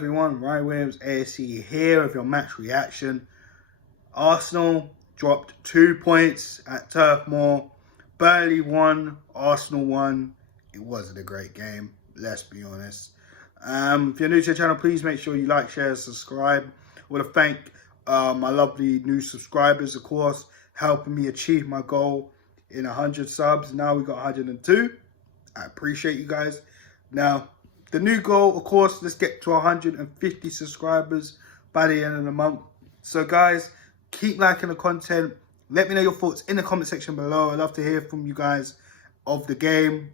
Everyone, Ryan Williams, ASC here with your match reaction. Arsenal dropped 2 points at Turf Moor. Burnley won, Arsenal won. It wasn't a great game, let's be honest. If you're new to the channel, please make sure you like, share, subscribe. I want to thank my lovely new subscribers, of course, helping me achieve my goal in 100 subs. Now we got 102. I appreciate you guys. Now, the new goal, of course, let's get to 150 subscribers by the end of the month. So, guys, keep liking the content. Let me know your thoughts in the comment section below. I'd love to hear from you guys of the game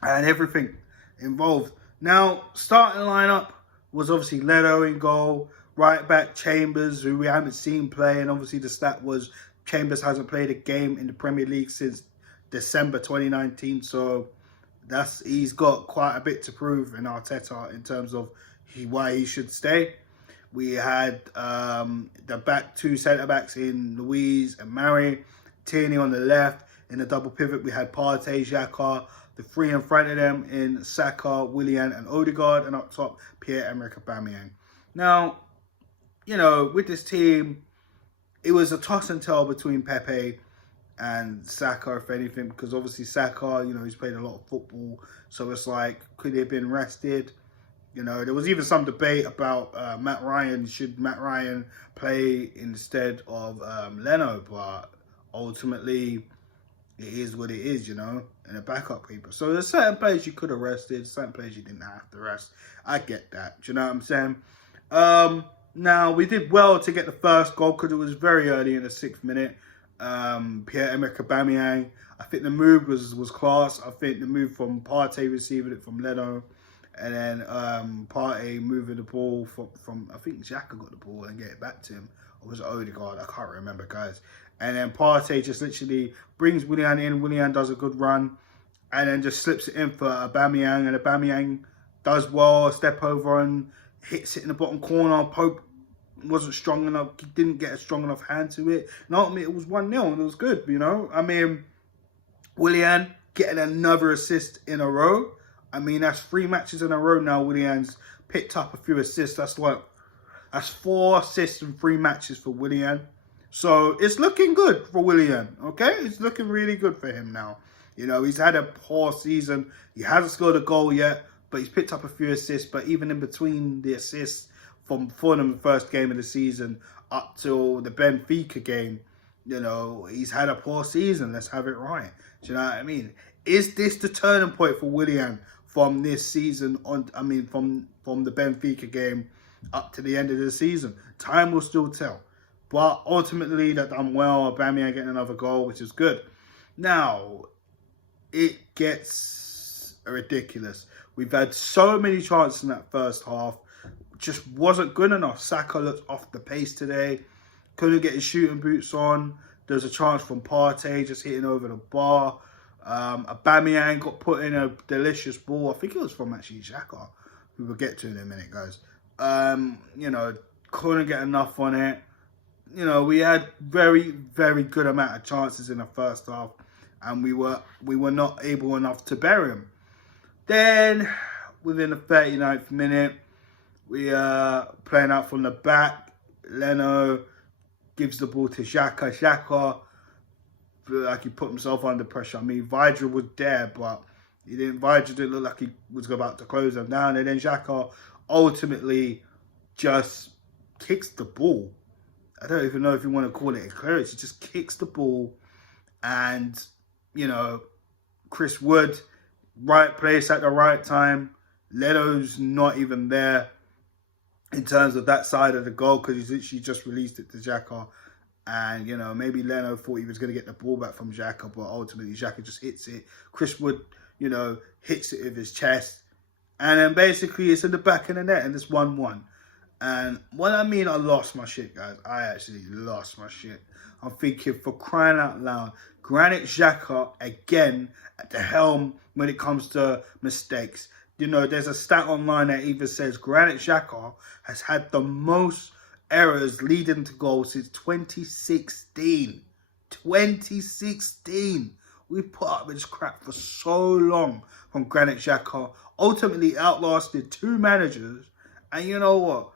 and everything involved. Now, starting lineup was obviously Leno in goal. Right back, Chambers, who we haven't seen play. And obviously the stat was Chambers hasn't played a game in the Premier League since December 2019. So he's got quite a bit to prove in Arteta in terms of why he should stay. We had the two centre-backs in Louise and Mari. Tierney on the left. In the double pivot, we had Partey, Xhaka. The three in front of them in Saka, Willian and Odegaard. And up top, Pierre-Emerick Aubameyang. Now, you know, with this team, it was a toss and tell between Pepe and Saka, if anything, because obviously Saka, you know, he's played a lot of football, so it's like, could he have been rested? You know, there was even some debate about Matt Ryan. Should Matt Ryan play instead of Leno? But ultimately, it is what it is, you know, and a backup keeper. So there's certain players you could have rested, certain players you didn't have to rest. I get that. Do you know what I'm saying? Now, we did well to get the first goal because it was very early in the 6th minute. Pierre-Emerick Aubameyang, I think the move was class. I think the move from Partey receiving it from Leno, and then Partey moving the ball from I think Xhaka got the ball and get it back to him, or was it Odegaard? I can't remember, guys. And then Partey just literally brings Willian in. Willian does a good run, and then just slips it in for Aubameyang, and Aubameyang does well, step over and hits it in the bottom corner. Pope wasn't strong enough, he didn't get a strong enough hand to it. And ultimately, it was 1-0 and it was good, you know. I mean, Willian getting another assist in a row. I mean, that's 3 matches in a row now. Willian's picked up a few assists. That's 4 assists in 3 matches for Willian. So it's looking good for Willian, okay? It's looking really good for him now. You know, he's had a poor season. He hasn't scored a goal yet, but he's picked up a few assists. But even in between the assists from Fulham, the first game of the season, up till the Benfica game, you know, he's had a poor season. Let's have it right. Do you know what I mean? Is this the turning point for Willian from this season on? I mean, from the Benfica game up to the end of the season? Time will still tell. But ultimately, that done well. Aubameyang getting another goal, which is good. Now, it gets ridiculous. We've had so many chances in that first half. Just wasn't good enough. Saka looked off the pace today. Couldn't get his shooting boots on. There's a chance from Partey just hitting over the bar. Aubameyang got put in a delicious ball. I think it was from actually Xhaka, who we'll get to in a minute, guys. You know, couldn't get enough on it. You know, we had very, very good amount of chances in the first half, and we were not able enough to bury him. Then, within the 39th minute, we are playing out from the back. Leno gives the ball to Xhaka. Xhaka, like he put himself under pressure. I mean, Vidra was there, but Vidra didn't look like he was about to close them down. And then Xhaka ultimately just kicks the ball. I don't even know if you want to call it a clearance. He just kicks the ball. And, you know, Chris Wood, right place at the right time. Leno's not even there in terms of that side of the goal, because he's literally just released it to Xhaka. And, you know, maybe Leno thought he was going to get the ball back from Xhaka, but ultimately Xhaka just hits it. Chris Wood, you know, hits it with his chest. And then basically it's in the back of the net and it's 1-1. And when I mean I lost my shit, guys, I actually lost my shit. I'm thinking, for crying out loud, Granit Xhaka again at the helm when it comes to mistakes. You know, there's a stat online that even says Granit Xhaka has had the most errors leading to goals since 2016. 2016. We've put up with this crap for so long from Granit Xhaka. Ultimately outlasted 2 managers And you know what?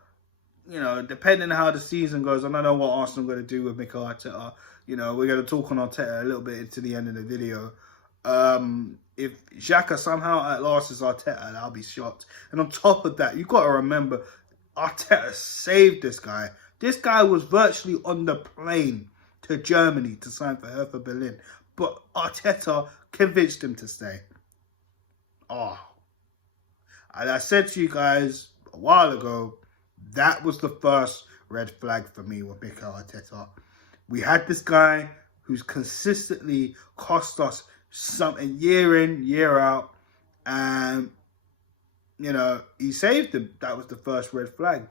You know, depending on how the season goes, I don't know what Arsenal are going to do with Mikel Arteta. You know, we're going to talk on Arteta a little bit into the end of the video. If Xhaka somehow outlasts Arteta, I'll be shocked. And on top of that, you've got to remember, Arteta saved this guy. This guy was virtually on the plane to Germany to sign for Hertha Berlin. But Arteta convinced him to stay. Oh. And I said to you guys a while ago, that was the first red flag for me with Mikel Arteta. We had this guy who's consistently cost us something year in, year out. And, you know, he saved him. That was the first red flag.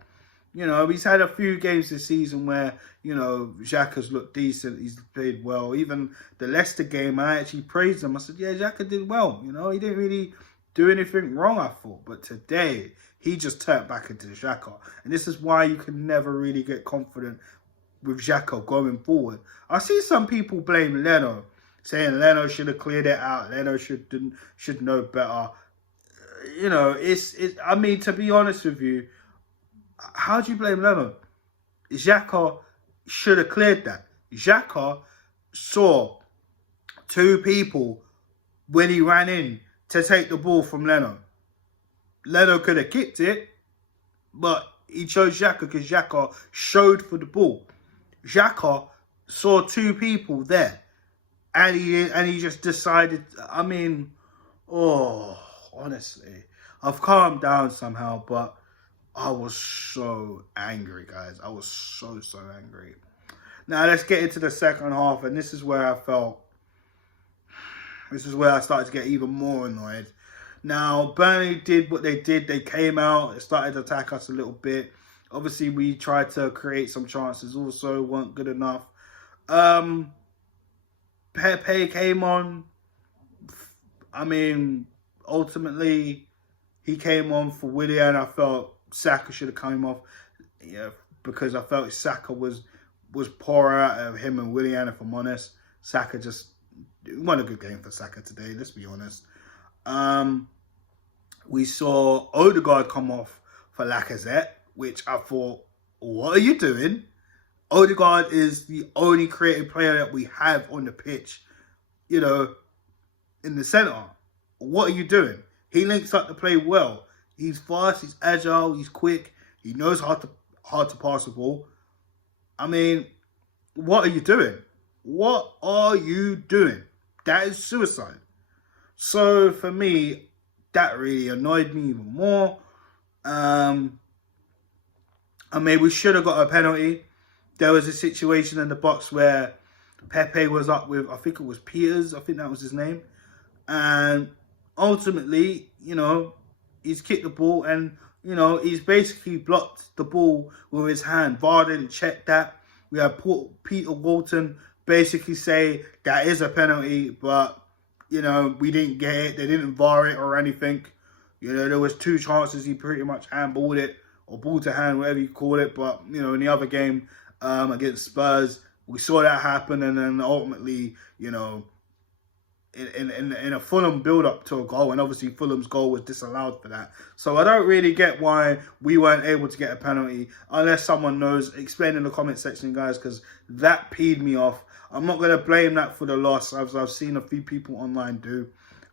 You know, he's had a few games this season where, you know, Xhaka's looked decent. He's played well. Even the Leicester game, I actually praised him. I said, yeah, Xhaka did well. You know, he didn't really do anything wrong, I thought. But today, he just turned back into Xhaka. And this is why you can never really get confident with Xhaka going forward. I see some people blame Leno, saying Leno should have cleared it out. Leno should know better. You know, I mean, to be honest with you, how do you blame Leno? Xhaka should have cleared that. Xhaka saw two people when he ran in to take the ball from Leno. Leno could have kicked it, but he chose Xhaka because Xhaka showed for the ball. Xhaka saw two people there, and he just decided. I mean, honestly, I've calmed down somehow, but I was so angry, guys. I was so angry. Now let's get into the second half, and this is where I started to get even more annoyed. Now, Burnley did what they did. They came out, they started to attack us a little bit. Obviously, we tried to create some chances also, weren't good enough. Pepe came on. I mean, ultimately, he came on for Willian. I felt Saka should have come off, because I felt Saka was poorer out of him and Willian, if I'm honest. Saka just won a good game for Saka today, let's be honest. We saw Odegaard come off for Lacazette, which I thought, what are you doing? Odegaard is the only creative player that we have on the pitch, you know, in the centre. What are you doing? He links up to play well. He's fast, he's agile, he's quick. He knows how to pass the ball. I mean, what are you doing? What are you doing? That is suicide. So for me, that really annoyed me even more. I mean, we should have got a penalty. There was a situation in the box where Pepe was up with, I think it was Peters. I think that was his name. And ultimately, you know, he's kicked the ball and, you know, he's basically blocked the ball with his hand. VAR didn't check that. We had Peter Walton basically say that is a penalty, but, you know, we didn't get it. They didn't VAR it or anything. You know, there was two chances. He pretty much handballed it, or ball to hand, whatever you call it. But, you know, in the other game against Spurs, we saw that happen. And then ultimately, you know, in a Fulham build-up to a goal, and obviously Fulham's goal was disallowed for that. So I don't really get why we weren't able to get a penalty, unless someone knows. Explain in the comment section, guys, because that peed me off. I'm not going to blame that for the loss, as I've seen a few people online do.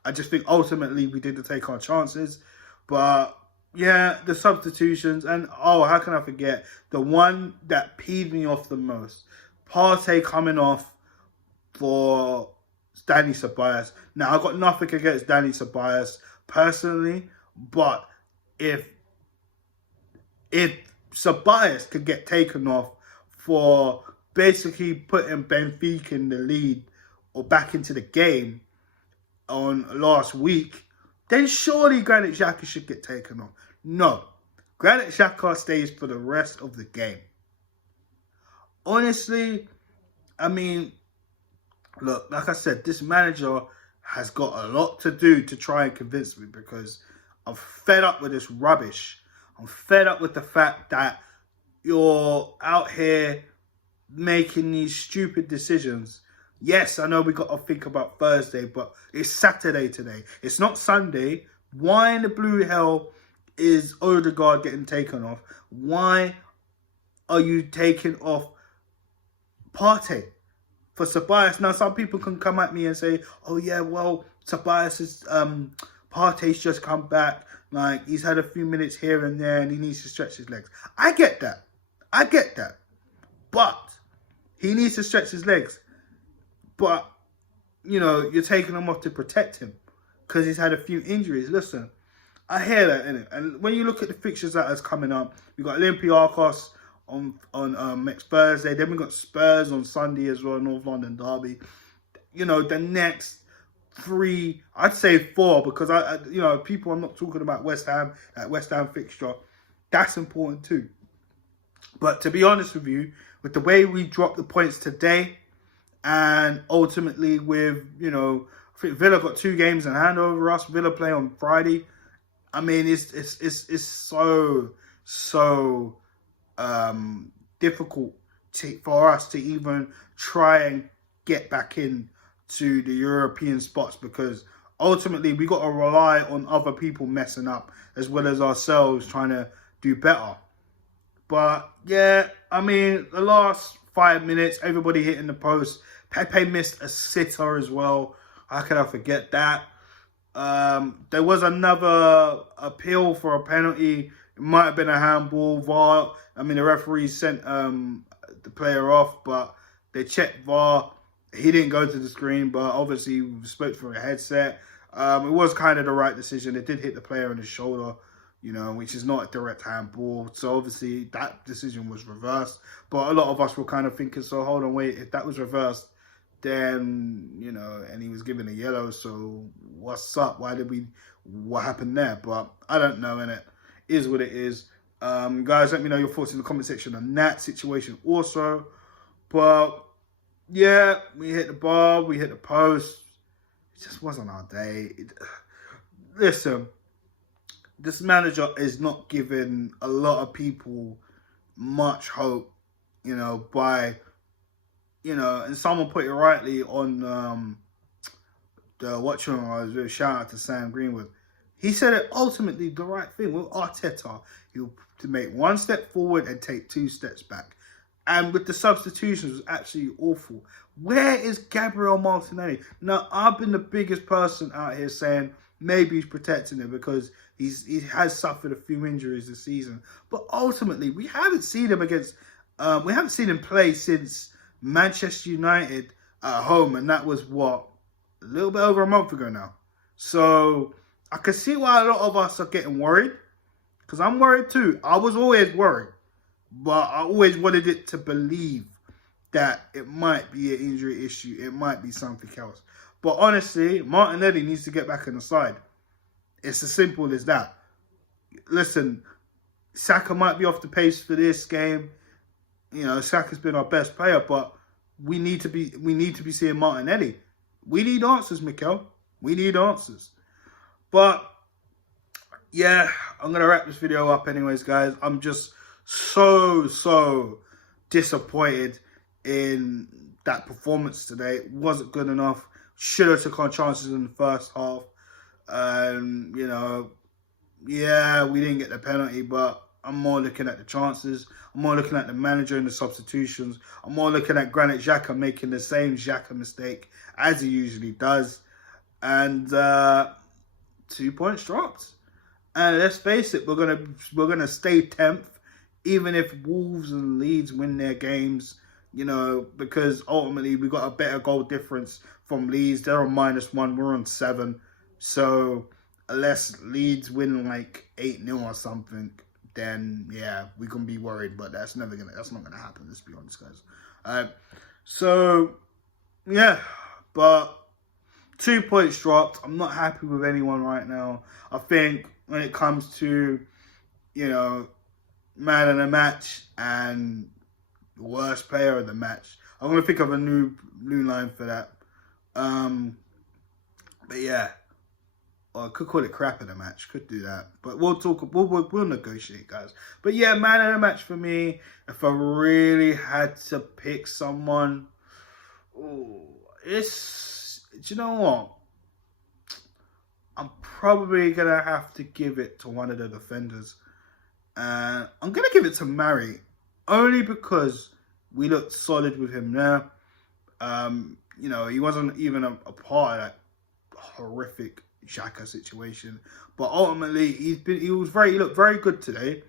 I just think ultimately we did take our chances. But yeah, the substitutions, and how can I forget the one that peed me off the most? Partey coming off for Danny Ceballos. Now, I've got nothing against Danny Ceballos personally, but if Ceballos could get taken off for basically putting Benfica in the lead or back into the game on last week, then surely Granit Xhaka should get taken off. No. Granit Xhaka stays for the rest of the game. Honestly, I mean, look, like I said, this manager has got a lot to do to try and convince me, because I'm fed up with this rubbish. I'm fed up with the fact that you're out here making these stupid decisions. Yes, I know we got to think about Thursday, but it's Saturday today. It's not Sunday. Why in the blue hell is Odegaard getting taken off? Why are you taking off Partey for Tobias? Now, some people can come at me and say, oh yeah, well, Tobias is, Partey's just come back. Like, he's had a few minutes here and there and he needs to stretch his legs. I get that. But he needs to stretch his legs. But, you know, you're taking him off to protect him because he's had a few injuries. Listen, I hear that, innit? And when you look at the fixtures that is coming up, we've got Olympiacos on next Thursday. Then we've got Spurs on Sunday as well, North London derby. You know, the next 3, I'd say 4, because you know, people, I'm not talking about West Ham, that West Ham fixture. That's important too. But to be honest with you, with the way we dropped the points today, and ultimately with, you know, I think Villa got 2 games in hand over us. Villa play on Friday. I mean, it's so difficult for us to even try and get back in to the European spots, because ultimately we got to rely on other people messing up as well as ourselves trying to do better. But yeah, I mean, the last 5 minutes, everybody hitting the post. Pepe missed a sitter as well. How could I forget that? There was another appeal for a penalty. It might have been a handball. VAR. I mean, the referee sent the player off, but they checked VAR. He didn't go to the screen, but obviously we spoke for a headset. It was kind of the right decision. It did hit the player on the shoulder, you know, which is not a direct handball. So obviously that decision was reversed. But a lot of us were kind of thinking, so hold on, wait, if that was reversed, then, you know, and he was given a yellow, so what's up? What happened there? But I don't know, innit? It is what it is. Guys, let me know your thoughts in the comment section on that situation also. But yeah, we hit the bar, we hit the post. It just wasn't our day. Listen, this manager is not giving a lot of people much hope, you know, by, you know, and someone put it rightly on the watching. Shout out to Sam Greenwood. He said it ultimately the right thing. With Arteta, he'll to make 1 step forward and take 2 steps back. And with the substitutions, it was actually awful. Where is Gabriel Martinelli? Now, I've been the biggest person out here saying maybe he's protecting him because he has suffered a few injuries this season. But ultimately, we haven't seen him we haven't seen him play since Manchester United at home, and that was what, a little bit over a month ago now. So I can see why a lot of us are getting worried, because I'm worried too. I was always worried, but I always wanted it to believe that it might be an injury issue, it might be something else. But honestly, Martinelli needs to get back in the side. It's as simple as that. Listen, Saka might be off the pace for this game. You know, Saka's been our best player, but we need to be seeing Martinelli. We need answers, Mikel. We need answers. But yeah, I'm gonna wrap this video up anyways, guys. I'm just so disappointed in that performance today. It wasn't good enough. Should have took our chances in the first half. You know, yeah, we didn't get the penalty, but I'm more looking at the chances. I'm more looking at the manager and the substitutions. I'm more looking at Granit Xhaka making the same Xhaka mistake as he usually does. And 2 points dropped. And let's face it, we're gonna stay 10th, even if Wolves and Leeds win their games. You know, because ultimately we got a better goal difference from Leeds. They're on -1. We're on 7. So unless Leeds win like 8-0 or something, then yeah, we can be worried. But that's not gonna happen. Let's be honest, guys. So yeah, but 2 points dropped. I'm not happy with anyone right now. I think when it comes to, you know, man of the match and worst player of the match, I'm gonna think of a new line for that. But yeah, or I could call it crap of the match. Could do that, but we'll talk. We'll negotiate, guys. But yeah, man of the match for me. If I really had to pick someone, do you know what? I'm probably going to have to give it to one of the defenders. I'm going to give it to Mari, only because we looked solid with him there. You know, he wasn't even a part of that horrific Xhaka situation. But ultimately, he looked very good today.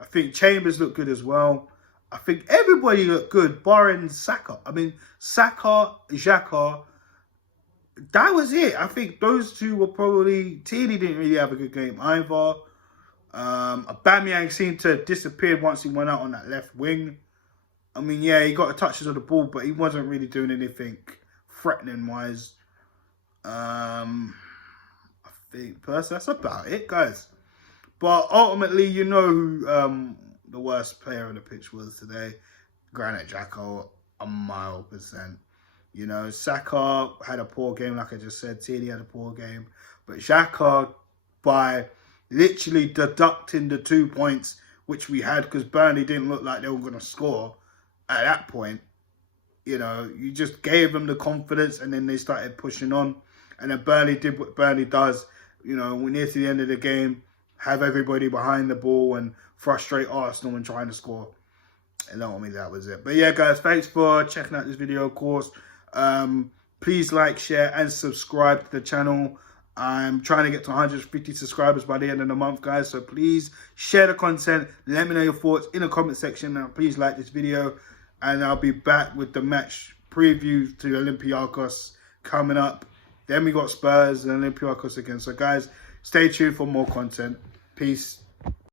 I think Chambers looked good as well. I think everybody looked good, barring Saka. I mean, Saka, Xhaka, that was it. I think those two were probably... Tierney didn't really have a good game either. Aubameyang seemed to disappear once he went out on that left wing. I mean, yeah, he got the touches of the ball, but he wasn't really doing anything threatening-wise. I think, personally, that's about it, guys. But ultimately, you know who the worst player on the pitch was today. Granit Xhaka, 1,000,000%. You know, Saka had a poor game, like I just said. Tierney had a poor game. But Xhaka, by literally deducting the 2 points which we had, because Burnley didn't look like they were going to score at that point, you know, you just gave them the confidence, and then they started pushing on. And then Burnley did what Burnley does. You know, we're near to the end of the game, have everybody behind the ball and frustrate Arsenal and trying to score. And ultimately, that was it. But yeah, guys, thanks for checking out this video, of course. Please like, share, and subscribe to the channel. I'm trying to get to 150 subscribers by the end of the month, guys. So please share the content. Let me know your thoughts in the comment section. And please like this video. And I'll be back with the match preview to Olympiacos coming up. Then we got Spurs and Olympiacos again. So, guys, stay tuned for more content. Peace.